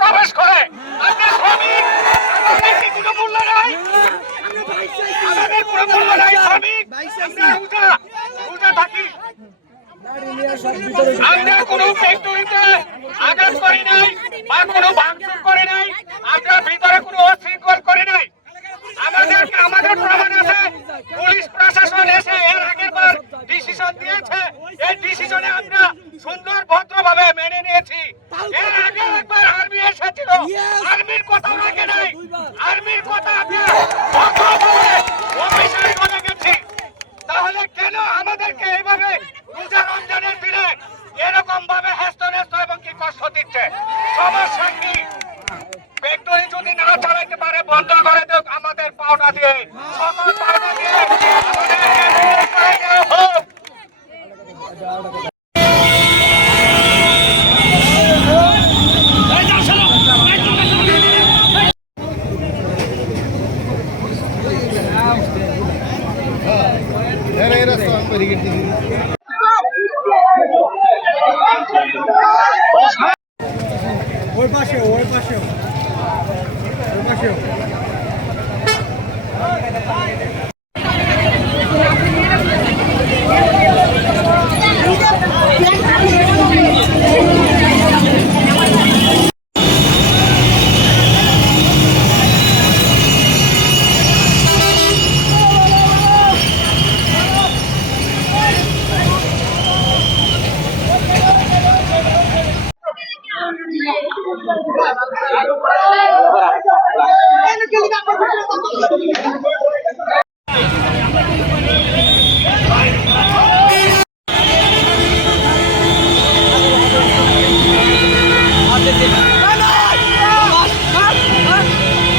প্রবেশ করে আমরা কোনো ফ্যাক্টরিতে আঘাত করি নাই বা কোনো ভাঙচুর করে নাই, আমরা ভিতরে কোনো অশৃঙ্খল করে নাই। আমাদের প্রমাণ আছে, পুলিশ প্রশাসন এসে এর আগের বার ডিসিশন দিয়েছে, এই ডিসিশনে আমরা সুন্দর ভদ্রভাবে মেনে নিয়েছি। এর আগে একবার আর্মি এসেছিল, আর্মির কথা রাখে নাই, আর্মির কথা আমরা অফিসার বলে গেছি। তাহলে কেন আমাদেরকে এইভাবে রোজা রমজানের দিনে এরকম ভাবে হেস্তনেস্ত এবং কি কষ্ট দিচ্ছে? সমস্যা কি? ফ্যাক্টরি যদি না চালাইতে পারে বন্ধ করে দেখ, আমাদের পাওনা দিয়ে সকল পাওনা দিয়ে ওই পাশে ওই পাশে ওই পাশে